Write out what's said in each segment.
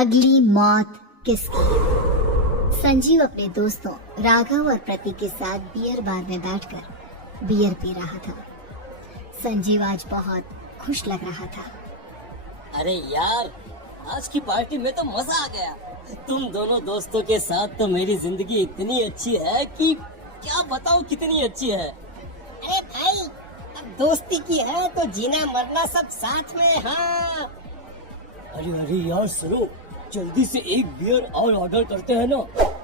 अगली मौत किसकी? संजीव अपने दोस्तों राघव और प्रतीक के साथ बियर बार में बैठकर बियर पी रहा था। संजीव आज बहुत खुश लग रहा था। अरे यार, आज की पार्टी में तो मजा आ गया। तुम दोनों दोस्तों के साथ तो मेरी जिंदगी इतनी अच्छी है कि क्या बताऊं कितनी अच्छी है। अरे भाई, अब दोस्ती की है तो जीना मरना सब साथ में। हाँ अरे अरे यार सुनो, जल्दी से एक बियर और ऑर्डर करते हैं ना,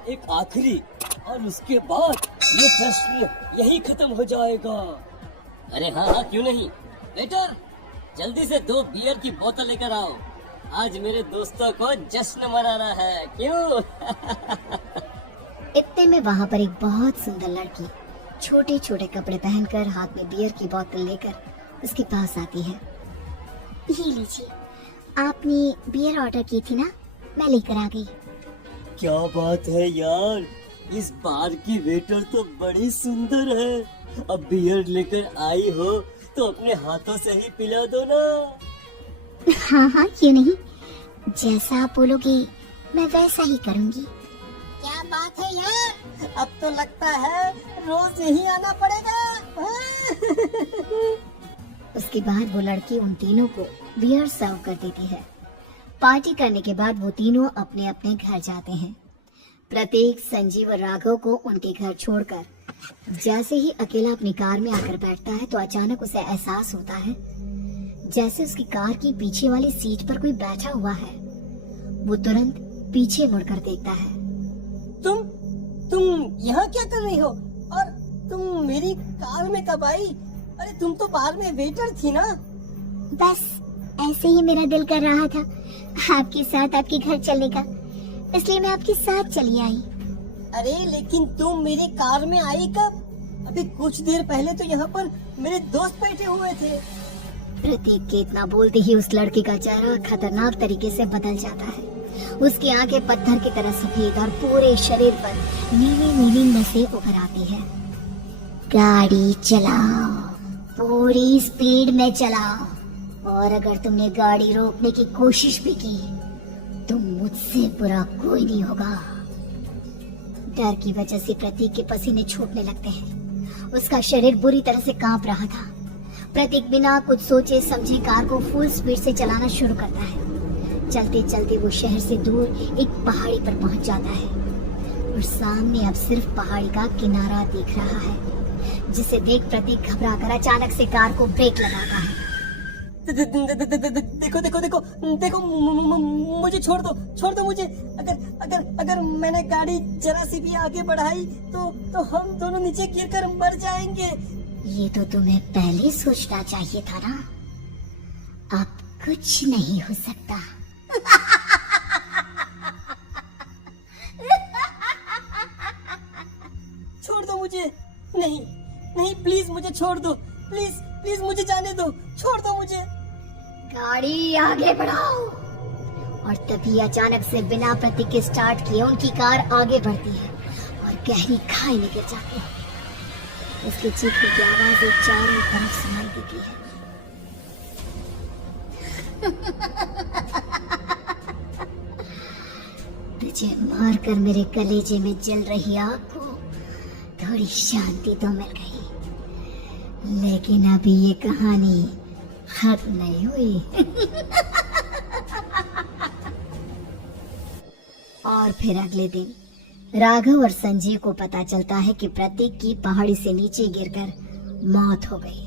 एक आखिरी, और उसके बाद ये जश्न यही खत्म हो जाएगा। अरे हाँ हाँ, क्यों नहीं। वेटर, जल्दी से 2 बियर की बोतल लेकर आओ। आज मेरे दोस्तों को जश्न मनाना है, क्यों? इतने में वहाँ पर एक बहुत सुंदर लड़की छोटे छोटे कपड़े पहनकर हाथ में बियर की बोतल लेकर उसके पास आती है। ये लीजिए, आपने बियर ऑर्डर की थी ना, मैं लेकर आ गई। क्या बात है यार, इस बार की वेटर तो बड़ी सुंदर है। अब बियर लेकर आई हो तो अपने हाथों से ही पिला दो ना। हाँ हाँ, क्यों नहीं, जैसा आप बोलोगे मैं वैसा ही करूँगी। क्या बात है यार, अब तो लगता है रोज यही आना पड़ेगा। उसके बाद वो लड़की उन तीनों को बियर सर्व कर देती है। पार्टी करने के बाद वो तीनों अपने अपने घर जाते हैं। प्रतीक, संजीव और राघव को उनके घर छोड़कर जैसे ही अकेला अपनी कार में आकर बैठता है तो अचानक उसे एहसास होता है जैसे उसकी कार की पीछे वाली सीट पर कोई बैठा हुआ है। वो तुरंत पीछे मुड़कर देखता है। तुम यहाँ क्या कर रही हो? और तुम मेरी कार में कब आई? अरे तुम तो बाहर में वेटर थी ना। बस ऐसे ही मेरा दिल कर रहा था आपके साथ आपके घर चलने का, इसलिए मैं आपके साथ चली आई। अरे लेकिन तुम मेरी कार में आई कब? अभी कुछ देर पहले तो यहाँ पर मेरे दोस्त बैठे हुए थे। प्रतीक के इतना बोलते ही उस लड़के का चेहरा खतरनाक तरीके से बदल जाता है। उसकी आंखें पत्थर की तरह सफेद और पूरे शरीर पर नीली नीली नसें उभर आती है। गाड़ी चलाओ, पूरी स्पीड में चलाओ, और अगर तुमने गाड़ी रोकने की कोशिश भी की तो मुझसे बुरा कोई नहीं होगा। डर की वजह से प्रतीक के पसीने छूटने लगते हैं। उसका शरीर बुरी तरह से कांप रहा था। प्रतीक बिना कुछ सोचे समझे कार को फुल स्पीड से चलाना शुरू करता है। चलते चलते वो शहर से दूर एक पहाड़ी पर पहुंच जाता है और सामने अब सिर्फ पहाड़ी का किनारा दिख रहा है, जिसे देख प्रतीक घबराकर अचानक से कार को ब्रेक लगाता है। देखो देखो देखो देखो, मुझे छोड़ दो मुझे। अगर अगर अगर मैंने गाड़ी जरा सी भी आगे बढ़ाई तो हम दोनों नीचे गिरकर मर जाएंगे। ये तो तुम्हें पहले सोचना चाहिए था ना। अब कुछ नहीं हो सकता। छोड़ दो मुझे। नहीं नहीं, प्लीज मुझे छोड़ दो। प्लीज प्लीज मुझे जाने दो, छोड़ दो मुझे। गाड़ी आगे बढ़ाओ। और तभी अचानक से बिना प्रतीक के स्टार्ट किए उनकी कार आगे बढ़ती है और गहरी खाई में गिर जाती है। उसके चीखने की आवाज एक चारों तरफ सुनाई देती है। तुझे मारकर मेरे कलेजे में जल रही आग को थोड़ी शांति तो मिल गई, लेकिन अभी ये कहानी खत्म नहीं हुई। और फिर अगले दिन राघव और संजीव को पता चलता है कि प्रतीक की पहाड़ी से नीचे गिरकर मौत हो गई।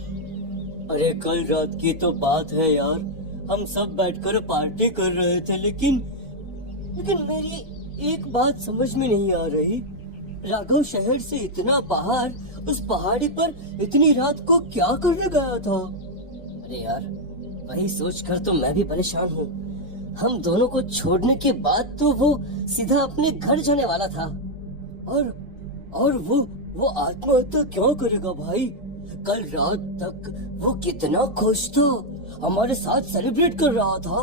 अरे कल रात की तो बात है यार, हम सब बैठकर पार्टी कर रहे थे, लेकिन मेरी एक बात समझ में नहीं आ रही। राघव शहर से इतना बाहर उस पहाड़ी पर इतनी रात को क्या करने गया था? अरे यार, वही सोचकर तो मैं भी परेशान हूँ। हम दोनों को छोड़ने के बाद तो वो सीधा अपने घर जाने वाला था, और वो आत्महत्या क्यों करेगा भाई? कल रात तक वो कितना खुश था, हमारे साथ सेलिब्रेट कर रहा था।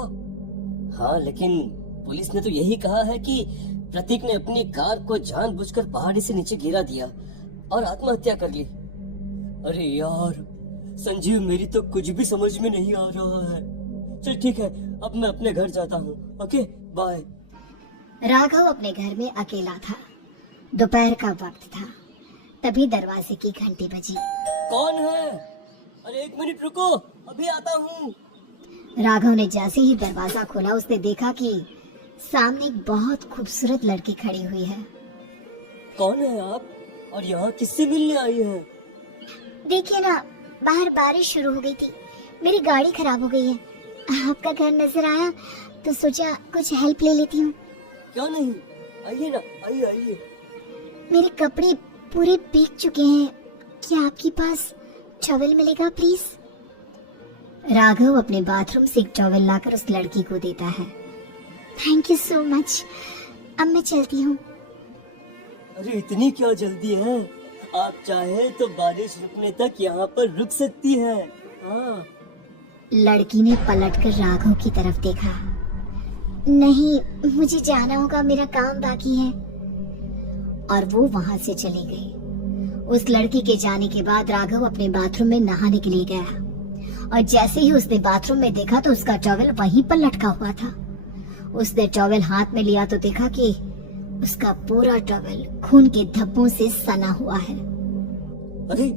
हाँ, लेकिन पुलिस ने तो यही कहा है कि प्रतीक ने अपनी कार को जानबूझकर पहाड़ी से नीचे गिरा दिया और आत्महत्या कर ली। अरे यार संजीव, मेरी तो कुछ भी समझ में नहीं आ रहा है। चल ठीक है, अब मैं अपने घर जाता हूँ। Okay, bye. राघव अपने घर में अकेला था। दोपहर का वक्त था। तभी दरवाजे की घंटी बजी। कौन है? अरे 1 मिनट रुको, अभी आता हूँ। राघव ने जैसे ही दरवाजा खोला उसने देखा कि सामने एक बहुत खूबसूरत लड़की खड़ी हुई है। कौन है आप और यहाँ किससे मिलने आई हैं? देखिए ना, बाहर बारिश शुरू हो गई थी, मेरी गाड़ी खराब हो गई है। आपका घर नजर आया तो सोचा कुछ हेल्प ले लेती हूँ। क्या नहीं, आइए ना, आइए आइए। मेरे कपड़े पूरे भीग चुके हैं, क्या आपके पास टॉवल मिलेगा प्लीज? राघव अपने बाथरूम से एक टॉवल लाकर उस लड़की को देता है। थैंक यू सो मच, अब मैं चलती हूँ। अरे इतनी क्या जल्दी है? आप चाहे तो बारिश रुकने तक यहाँ पर रुक सकती है। हाँ। लड़की ने पलटकर राघव की तरफ देखा। नहीं, मुझे जाना होगा, मेरा काम बाकी है। और वो वहां से चली गई। उस लड़की के जाने के बाद राघव अपने बाथरूम में नहाने के लिए गया और जैसे ही उसने बाथरूम में देखा तो उसका टॉवल वहीं पर लटका हुआ था। उसने टॉवल हाथ में लिया तो देखा कि उसका पूरा टॉवल खून के धब्बों से सना हुआ है। अरे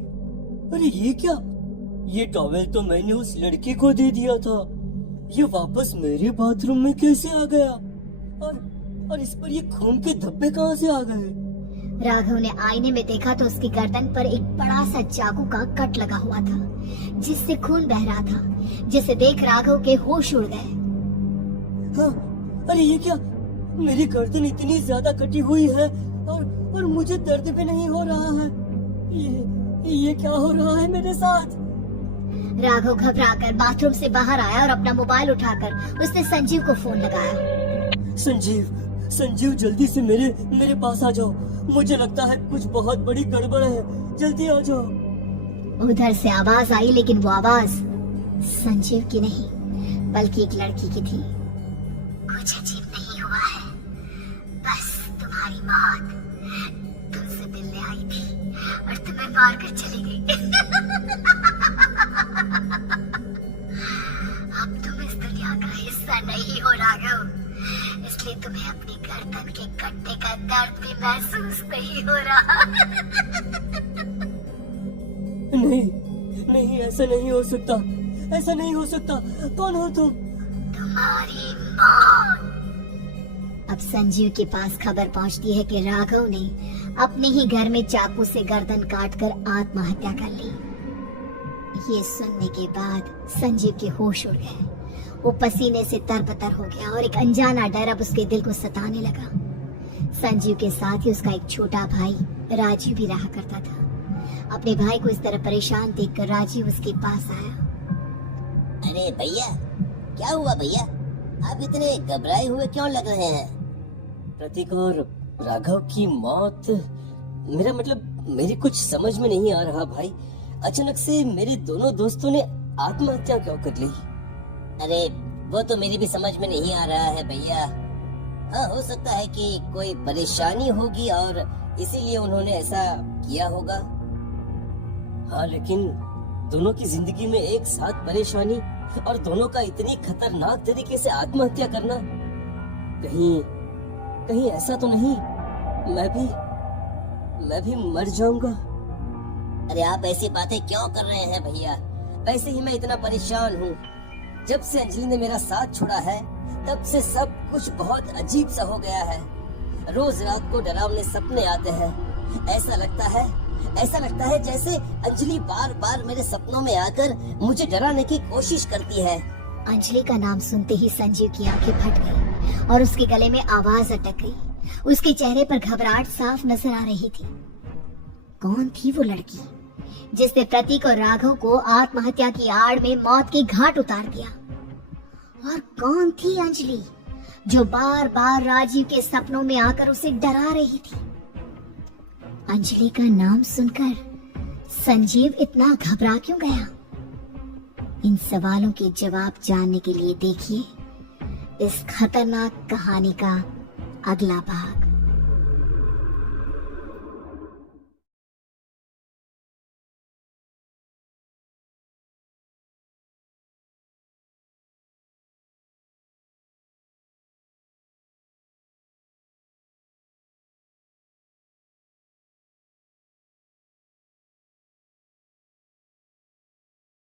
अरे ये क्या? ये टॉवल तो मैंने उस लड़के को दे दिया था। ये वापस मेरे बाथरूम में कैसे आ गया? और इस पर ये खून के धब्बे कहाँ से आ गए? राघव ने आईने में देखा तो उसकी गर्दन पर एक बड़ा सा चाकू का कट लगा हुआ था जिससे खून बह रहा था, जिसे देख राघव के होश उड़ गए। हाँ, अरे ये क्या? मेरी गर्दन इतनी ज्यादा कटी हुई है और मुझे दर्द भी नहीं हो रहा है। ये क्या हो रहा है मेरे साथ? राघव घबराकर बाथरूम से बाहर आया और अपना मोबाइल उठाकर उसने संजीव को फोन लगाया। संजीव जल्दी से मेरे पास आ जाओ। मुझे लगता है कुछ बहुत बड़ी गड़बड़ है, जल्दी आ जाओ। उधर से आवाज आई, लेकिन वो आवाज संजीव की नहीं बल्कि एक लड़की की थी। कुछ अजीब नहीं हुआ है, बस तुम्हारी मौत तुमसे मिलने आई थी और तुम्हें मार कर चली गई। अब तुम इस दुनिया का हिस्सा नहीं हो राघव, इसलिए तुम्हें अपनी गर्दन के कटने का दर्द भी महसूस नहीं हो रहा। नहीं, ऐसा नहीं हो सकता, ऐसा नहीं हो सकता। कौन हो तुम? तुम्हारी मौत। अब संजीव के पास खबर पहुंचती है कि राघव ने अपने ही घर में चाकू से गर्दन काटकर आत्महत्या कर ली। ये सुनने के बाद संजीव के होश उड़ गए। वो पसीने से तरबतर हो गया और एक अनजाना डर अब उसके दिल को सताने लगा। संजीव के साथ ही उसका एक छोटा भाई राजीव भी रहा करता था। अपने भाई को इस तरह परेशान देखकर राजीव उसके पास आया। अरे भैया, क्या हुआ भैया? आप इतने घबराए हुए क्यों लग रहे हैं? प्रतीक और राघव की मौत, मेरा मतलब मेरी कुछ समझ में नहीं आ रहा भाई। अचानक से मेरे दोनों दोस्तों ने आत्महत्या क्यों कर ली? अरे वो तो मेरी भी समझ में नहीं आ रहा है भैया। हाँ, हो सकता है कि कोई परेशानी होगी और इसीलिए उन्होंने ऐसा किया होगा। हाँ, लेकिन दोनों की जिंदगी में एक साथ परेशानी और दोनों का इतनी खतरनाक तरीके से आत्महत्या करना, कहीं ऐसा तो नहीं मैं भी मर जाऊंगा? अरे आप ऐसी बातें क्यों कर रहे हैं भैया? वैसे ही मैं इतना परेशान हूँ। जब से अंजलि ने मेरा साथ छोड़ा है तब से सब कुछ बहुत अजीब सा हो गया है। रोज रात को डरावने सपने आते हैं। ऐसा लगता है जैसे अंजलि बार बार मेरे सपनों में आकर मुझे डराने की कोशिश करती है। अंजलि का नाम सुनते ही संजीव की आंखें फट गई और उसके गले में आवाज अटक गई। उसके चेहरे पर घबराहट साफ नजर आ रही थी। कौन थी वो लड़की जिसने प्रतीक और राघव को आत्महत्या की आड़ में मौत के घाट उतार दिया? और कौन थी अंजलि जो बार बार राजीव के सपनों में आकर उसे डरा रही थी? अंजलि का नाम सुनकर संजीव इतना घबरा क्यों गया? इन सवालों के जवाब जानने के लिए देखिए इस खतरनाक कहानी का अगला भाग।